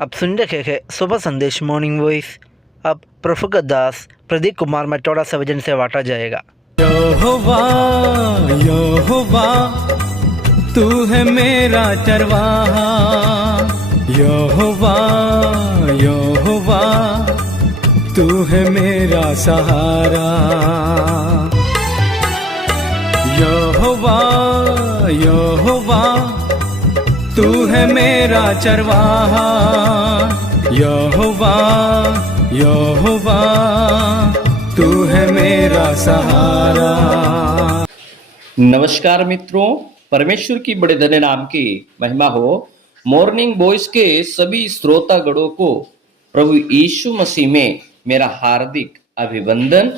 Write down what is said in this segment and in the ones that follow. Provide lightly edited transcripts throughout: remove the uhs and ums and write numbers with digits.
आप सुन रहे हैं सुबह संदेश मॉर्निंग वॉइस। अब प्रफुल्ल दास प्रदीप कुमार मटौड़ा से वजन से बांटा जाएगा। यहोवा यहोवा तू है मेरा चरवाहा, यहोवा यहोवा तू है मेरा सहारा, यहोवा यहोवा तू है मेरा चरवाहा, यहोवा यहोवा तू है मेरा सहारा। नमस्कार मित्रों, परमेश्वर की बड़े धन्य नाम की महिमा हो। मॉर्निंग वॉइस के सभी श्रोतागणों को प्रभु यीशु मसीह में मेरा हार्दिक अभिवंदन।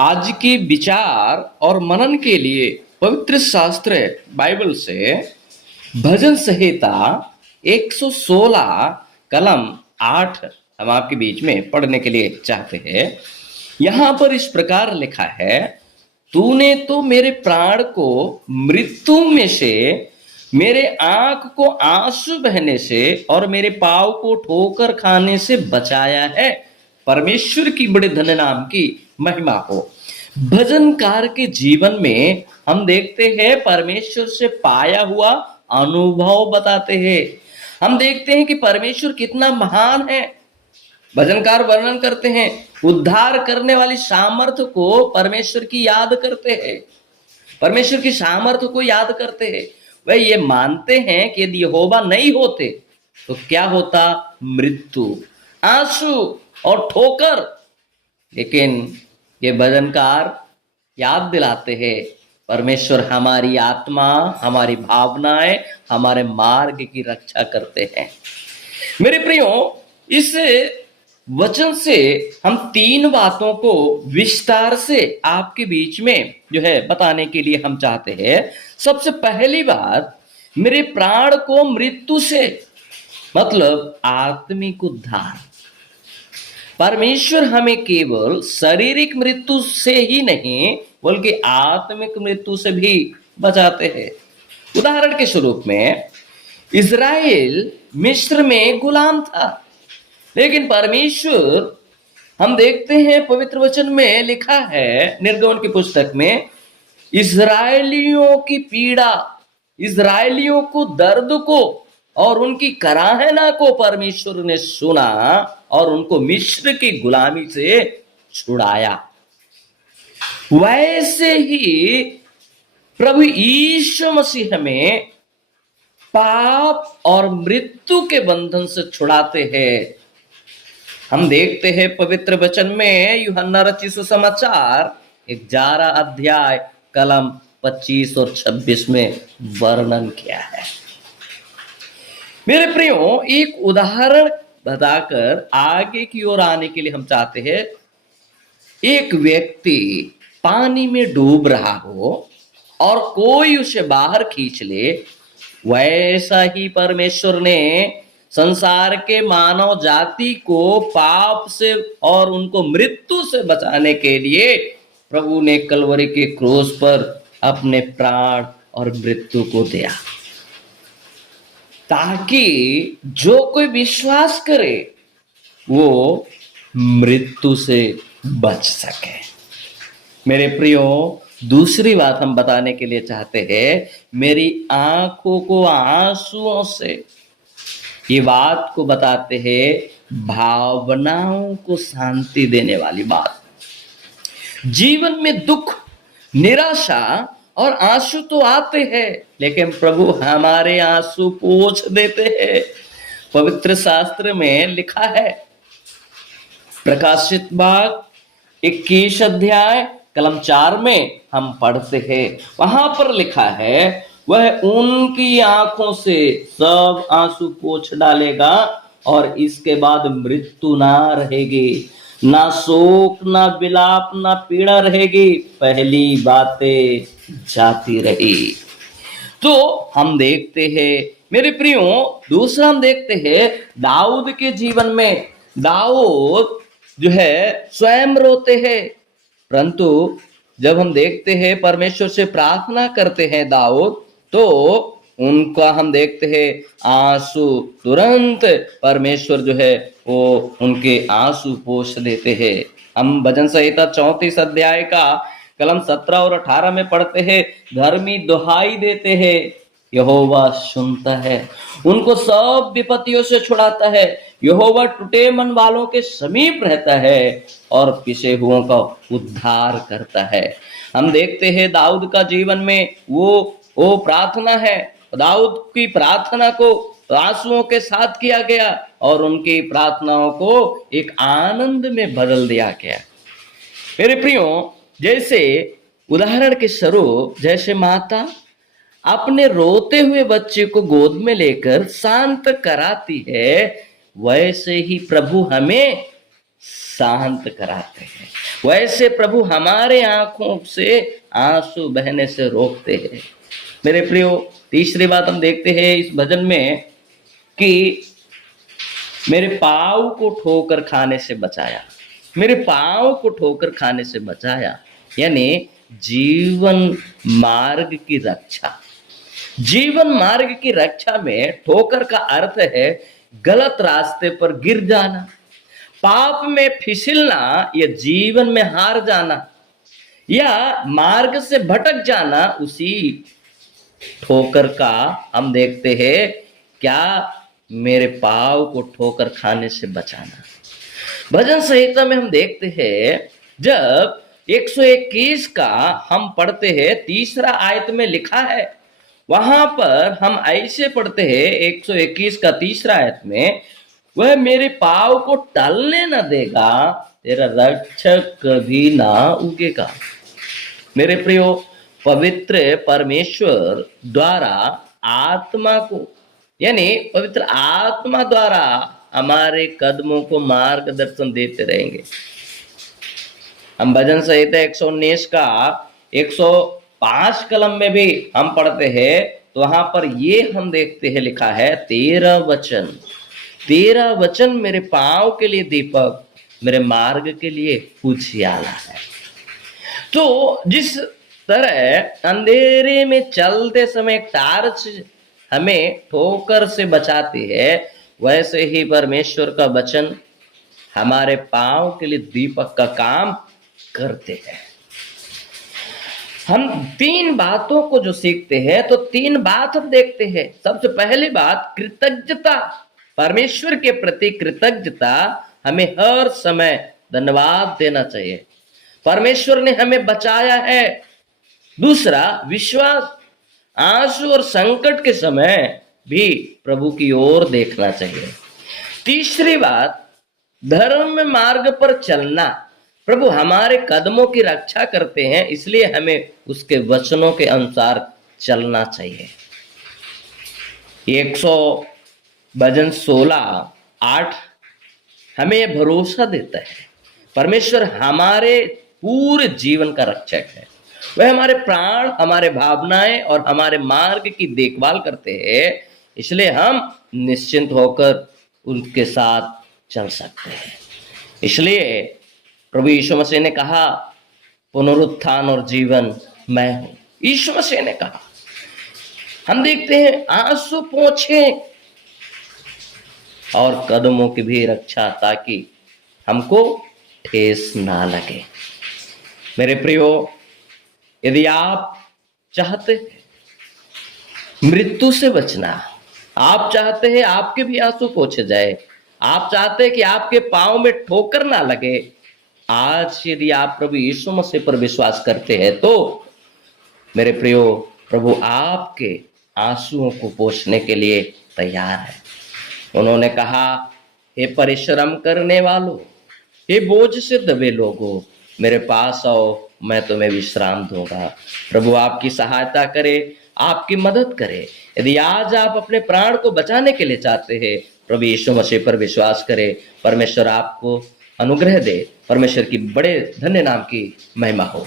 आज के विचार और मनन के लिए पवित्र शास्त्र बाइबल से भजन संहिता 116 कलम 8 हम आपके बीच में पढ़ने के लिए चाहते हैं। यहां पर इस प्रकार लिखा है, तूने तो मेरे प्राण को मृत्यु में से, मेरे आंख को आंसू बहने से और मेरे पांव को ठोकर खाने से बचाया है। परमेश्वर की बड़े धन्य नाम की महिमा हो। भजनकार के जीवन में हम देखते हैं परमेश्वर से पाया हुआ अनुभव बताते हैं। हम देखते हैं कि परमेश्वर कितना महान है। भजनकार वर्णन करते हैं, उद्धार करने वाली सामर्थ्य को परमेश्वर की याद करते हैं, परमेश्वर की सामर्थ्य को याद करते हैं। वह ये मानते हैं कि यदि यहोवा नहीं होते तो क्या होता? मृत्यु, आंसू और ठोकर। लेकिन ये भजनकार याद दिलाते हैं, परमेश्वर हमारी आत्मा, हमारी भावनाएं, हमारे मार्ग की रक्षा करते हैं। मेरे प्रियो, इस वचन से हम 3 बातों को विस्तार से आपके बीच में जो है बताने के लिए हम चाहते हैं। सबसे पहली बात, मेरे प्राण को मृत्यु से मतलब आत्मिक उद्धार। परमेश्वर हमें केवल शारीरिक मृत्यु से ही नहीं बल्कि आत्मिक मृत्यु से भी बचाते हैं। उदाहरण के स्वरूप में इज़राइल मिस्र में गुलाम था, लेकिन परमेश्वर, हम देखते हैं पवित्र वचन में लिखा है निर्गमन की पुस्तक में, इज़राइलियों की पीड़ा, इज़राइलियों को दर्द को और उनकी कराहना को परमेश्वर ने सुना और उनको मिस्र की गुलामी से छुड़ाया। वैसे ही प्रभु यीशु मसीह हमें पाप और मृत्यु के बंधन से छुड़ाते हैं। हम देखते हैं पवित्र वचन में यूहन्ना रचित सुसमाचार 11 अध्याय कलम 25 और 26 में वर्णन किया है। मेरे प्रियो, एक उदाहरण बताकर आगे की ओर आने के लिए हम चाहते हैं। एक व्यक्ति पानी में डूब रहा हो और कोई उसे बाहर खींच ले, वैसा ही परमेश्वर ने संसार के मानव जाति को पाप से और उनको मृत्यु से बचाने के लिए प्रभु ने कलवरी के क्रूस पर अपने प्राण और मृत्यु को दिया, ताकि जो कोई विश्वास करे वो मृत्यु से बच सके। मेरे प्रियो, दूसरी बात हम बताने के लिए चाहते हैं, मेरी आंखों को आंसुओं से, ये बात को बताते हैं भावनाओं को शांति देने वाली बात। जीवन में दुख, निराशा और आंसू तो आते हैं, लेकिन प्रभु हमारे आंसू पोंछ देते हैं। पवित्र शास्त्र में लिखा है, प्रकाशित भाग 21 अध्याय कलम 4 में हम पढ़ते हैं, वहां पर लिखा है, वह उनकी आंखों से सब आंसू पोंछ डालेगा और इसके बाद मृत्यु ना रहेगी, ना शोक, ना विलाप, ना पीड़ा रहेगी, पहली बातें जाती रही। तो हम देखते हैं मेरे प्रियो, दूसरा हम देखते हैं दाऊद के जीवन में। दाऊद जो है स्वयं रोते हैं, परंतु जब हम देखते हैं परमेश्वर से प्रार्थना करते हैं दाऊद, तो उनका हम देखते हैं आंसू तुरंत परमेश्वर जो है वो उनके आंसू पोंछ देते हैं। हम भजन संहिता 34 अध्याय का कलम 17 और 18 में पढ़ते हैं, धर्मी दुहाई देते हैं, यहोवा सुनता है, उनको सब विपत्तियों से छुड़ाता है। यहोवा टूटे मन वालों के समीप रहता है और पिसे हुओं का उद्धार करता है। हम देखते हैं दाऊद का जीवन में वो प्रार्थना है, दाऊद की प्रार्थना को आंसुओं के साथ किया गया और उनकी प्रार्थनाओं को एक आनंद में बदल दिया गया। मेरे प्रियो, जैसे उदाहरण के स्वरूप जैसे माता अपने रोते हुए बच्चे को गोद में लेकर शांत कराती है, वैसे ही प्रभु हमें शांत कराते हैं, वैसे प्रभु हमारे आंखों से आंसू बहने से रोकते हैं। मेरे प्रियो, तीसरी बात हम देखते हैं इस भजन में कि मेरे पाँव को ठोकर खाने से बचाया, मेरे पाँव को ठोकर खाने से बचाया, यानी जीवन मार्ग की रक्षा। जीवन मार्ग की रक्षा में ठोकर का अर्थ है गलत रास्ते पर गिर जाना, पाप में फिसलना या जीवन में हार जाना या मार्ग से भटक जाना। उसी ठोकर का हम देखते हैं क्या, मेरे पाँव को ठोकर खाने से बचाना। भजन संहिता में हम देखते हैं जब 121 का हम पढ़ते हैं, तीसरा आयत में लिखा है, वहां पर हम ऐसे पढ़ते हैं 121 का तीसरा आयत में, वह मेरे पाँव को टलने न देगा, तेरा रक्षक कभी ना उगेगा। मेरे प्रियो, पवित्र परमेश्वर द्वारा आत्मा को, यानी पवित्र आत्मा द्वारा हमारे कदमों को मार्गदर्शन देते रहेंगे। हम भजन संहिता 119 का 105 कलम में भी हम पढ़ते हैं, तो वहां पर ये हम देखते हैं लिखा है, तेरा वचन मेरे पाँव के लिए दीपक, मेरे मार्ग के लिए उजियाला है। तो जिस तरह अंधेरे में चलते समय टार्च हमें ठोकर से बचाती है, वैसे ही परमेश्वर का वचन हमारे पाँव के लिए दीपक का काम करते हैं। हम तीन बातों को जो सीखते हैं, तो तीन बात हम देखते हैं। सबसे पहली बात कृतज्ञता, परमेश्वर के प्रति कृतज्ञता, हमें हर समय धन्यवाद देना चाहिए, परमेश्वर ने हमें बचाया है। दूसरा विश्वास, आंसू और संकट के समय भी प्रभु की ओर देखना चाहिए। तीसरी बात धर्म मार्ग पर चलना, प्रभु हमारे कदमों की रक्षा करते हैं, इसलिए हमें उसके वचनों के अनुसार चलना चाहिए। 100 भजन 16:8 हमें यह भरोसा देता है, परमेश्वर हमारे पूरे जीवन का रक्षक है, वह हमारे प्राण, हमारे भावनाएं और हमारे मार्ग की देखभाल करते हैं, इसलिए हम निश्चिंत होकर उनके साथ चल सकते हैं। इसलिए प्रभु यीशु मसीह ने कहा, पुनरुत्थान और जीवन मैं हूं। यीशु मसीह ने कहा। हम देखते हैं आंसू पोंछे और कदमों की भी रक्षा, ताकि हमको ठेस ना लगे। मेरे प्रियो, यदि आप चाहते हैं मृत्यु से बचना, आप चाहते हैं आपके भी आंसू पोंछे जाए, आप चाहते हैं कि आपके पांव में ठोकर ना लगे, आज यदि आप प्रभु यीशु मसीह पर विश्वास करते हैं, तो मेरे प्रियो, प्रभु आपके आंसुओं को पोंछने के लिए तैयार है। उन्होंने कहा, हे परिश्रम करने वालों, हे बोझ से दबे लोगों, मेरे पास आओ, मैं तुम्हें विश्राम दूंगा। प्रभु आपकी सहायता करे, आपकी मदद करे। यदि आज आप अपने प्राण को बचाने के लिए चाहते हैं, प्रभु यीशु मसीह पर विश्वास करें, परमेश्वर आपको अनुग्रह दे। परमेश्वर की बड़े धन्य नाम की महिमा हो।